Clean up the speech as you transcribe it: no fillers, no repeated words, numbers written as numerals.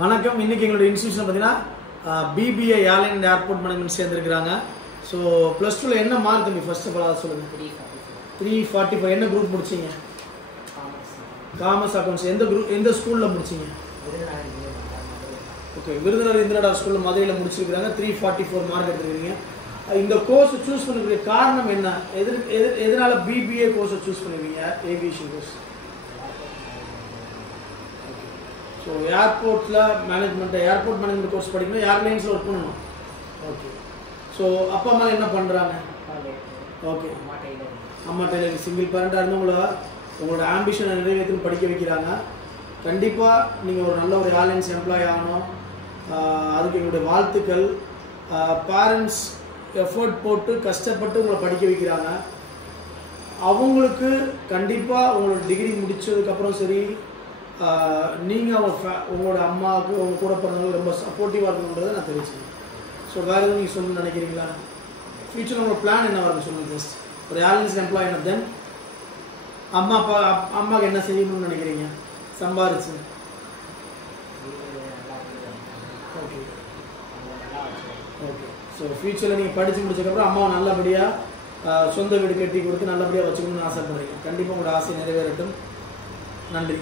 வணக்கம். இன்னைக்கு எங்களோட இன்ஸ்டிடியூஷன் பார்த்தீங்கன்னா பிபிஏ ஏர்லைன் ஏர்போர்ட் மேனேஜ்மெண்ட் சேர்ந்துருக்காங்க. ஸோ ப்ளஸ் டூவில் என்ன மார்க் தம்பி ஃபர்ஸ்ட் ஆஃப் ஆல் சொல்லுங்கள். 345. என்ன குரூப் முடிச்சிங்க? Commerce accounts. எந்த ஸ்கூலில் முடிச்சிங்க? ஓகே, விருதுநகர் இந்திரா ஸ்கூலில் மதுரையில் முடிச்சிருக்கிறாங்க. 344 மார்க் எடுத்துருக்கீங்க. இந்த கோர்ஸ் சூஸ் பண்ணக்கூடிய காரணம் என்ன? எதனால பிபிஏ கோர்ஸை சூஸ் பண்ணுவீங்க? Aviation course. So airport management course படிக்கணும், ஏர்லைன்ஸில் ஒர்க் பண்ணணும். ஓகே. ஸோ அப்பா அம்மா என்ன பண்ணுறாங்க? ஓகே, அம்மா டெய்லரிங். சிங்கிள் பேரண்டாக இருந்து உங்களோட ஆம்பிஷனை நிறைவேற்றி படிக்க வைக்கிறாங்க. கண்டிப்பாக நீங்கள் ஒரு நல்ல ஒரு ஏர்லைன்ஸ் எம்ப்ளாய் ஆகணும். அதுக்கு எங்களுடைய வாழ்த்துக்கள். பேரண்ட்ஸ் எஃபர்ட் போட்டு கஷ்டப்பட்டு உங்களை படிக்க வைக்கிறாங்க. அவங்களுக்கு கண்டிப்பாக உங்களோட டிகிரி முடித்ததுக்கப்புறம் சரி, நீங்கள் உங்களோட அம்மாவுக்கு உங்கள் கூட பிறந்தவங்களுக்கு ரொம்ப சப்போர்ட்டிவாக இருக்கணுன்றதை நான் தெரிவிச்சுக்கேன். ஸோ வேறு எதுவும் நீங்கள் சொல்லணும்னு நினைக்கிறீங்களா? ஃபியூச்சர் உங்களோட பிளான் என்ன வருது சொல்லுங்கள். ஜஸ்ட் ஒரு ஏர்லைன்ஸ் எம்ப்ளாய் என்ன, தென் அம்மாவுக்கு என்ன செய்யணும்னு நினைக்கிறீங்க சம்பாதிச்சு? Okay okay. ஸோ ஃபியூச்சரில் நீங்கள் படித்து முடிச்சதுக்கப்புறம் அம்மாவை நல்லபடியாக சொந்த வீடு கட்டி கொடுத்து நல்லபடியாக வச்சுக்கணும்னு ஆசைப்படுறீங்க. கண்டிப்பாக உங்களோட ஆசை நிறைவேறட்டும். நன்றி.